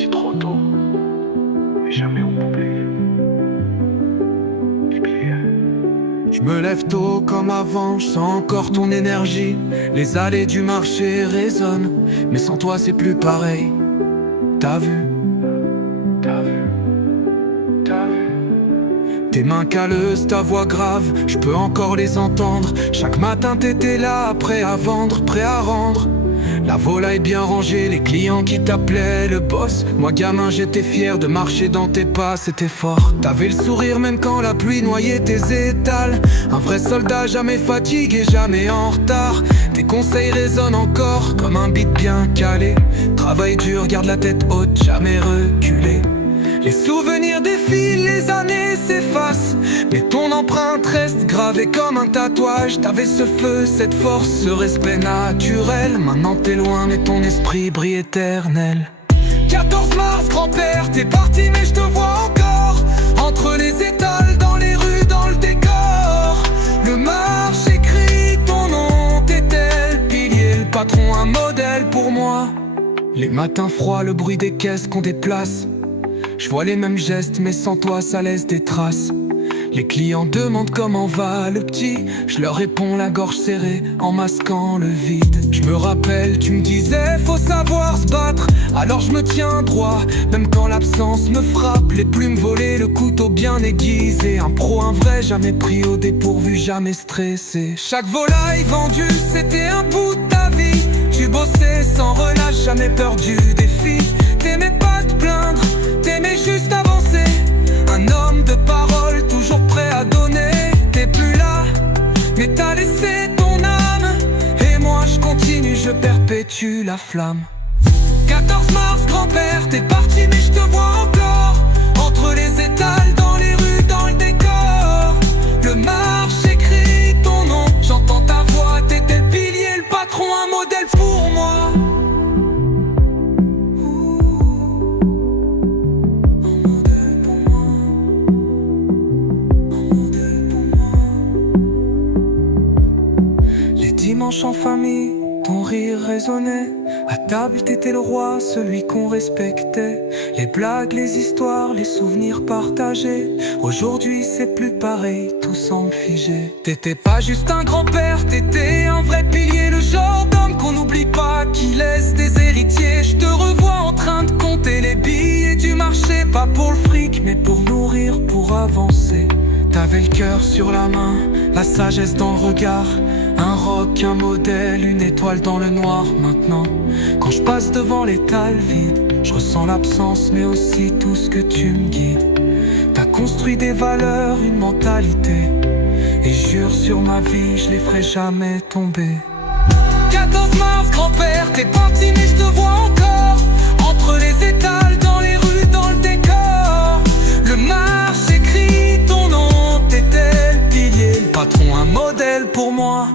parti trop tôt, mais jamais oublié. Je me lève tôt comme avant, je sens encore ton énergie. Les allées du marché résonnent, mais sans toi c'est plus pareil. T'as vu, T'as vu, t'as vu. tes mains calleuses, ta voix grave, je peux encore les entendre. Chaque matin t'étais là, prêt à vendre, prêt à rendre. La volaille bien rangée, les clients qui t'appelaient le boss. Moi gamin j'étais fier de marcher dans tes pas, c'était fort. T'avais le sourire même quand la pluie noyait tes étals. Un vrai soldat jamais fatigué, jamais en retard. Tes conseils résonnent encore comme un beat bien calé. Travail dur, garde la tête haute, jamais reculé. Les souvenirs défilent, les années s'effacent, mais ton empreinte reste gravée comme un tatouage. T'avais ce feu, cette force, ce respect naturel. Maintenant t'es loin mais ton esprit brille éternel. 14 mars, grand-père, t'es parti mais je te vois encore. Entre les étals, dans les rues, dans le décor. Le marche écrit ton nom, t'étais le pilier, le patron, un modèle pour moi. Les matins froids, le bruit des caisses qu'on déplace. Je vois les mêmes gestes mais sans toi ça laisse des traces. Les clients demandent comment va le petit. Je leur réponds la gorge serrée en masquant le vide. Je me rappelle, tu me disais faut savoir se battre. Alors je me tiens droit, même quand l'absence me frappe. Les plumes volées, le couteau bien aiguisé. Un pro, un vrai, jamais pris au dépourvu, jamais stressé. Chaque volaille vendue, c'était un bout de ta vie. Tu bossais sans relâche, jamais peur du défi. T'aimais pas te plaindre, t'aimais juste avancer. Un homme de parole, toujours prêt à donner. T'es plus là, mais t'as laissé ton âme. Et moi je continue, je perpétue la flamme. 14 mars, grand-père, t'es parti mais je te vois encore. Entre les étals, dans les rues, dans le décor. Le marche écrit ton nom, j'entends ta voix. T'étais le pilier, le patron, un modèle pour moi. Dimanche en famille, ton rire résonnait. À table t'étais le roi, celui qu'on respectait. Les blagues, les histoires, les souvenirs partagés. Aujourd'hui c'est plus pareil, tout semble figé. T'étais pas juste un grand-père, t'étais un vrai pilier. Le genre d'homme qu'on n'oublie pas, qui laisse des héritiers. Je te revois en train de compter les billets du marché. Pas pour le fric, mais pour nourrir, pour avancer. T'avais le cœur sur la main, la sagesse dans le regard. Un roc, un modèle, une étoile dans le noir. Maintenant, quand je passe devant l'étal vide, je ressens l'absence mais aussi tout ce que tu me guides. T'as construit des valeurs, une mentalité, et jure sur ma vie, je les ferai jamais tomber. 14 mars, grand-père, t'es parti mais je te vois encore. Entre les étals, dans les rues, dans le décor. Le marche écrit ton nom, t'étais le pilier, le patron, un modèle pour moi.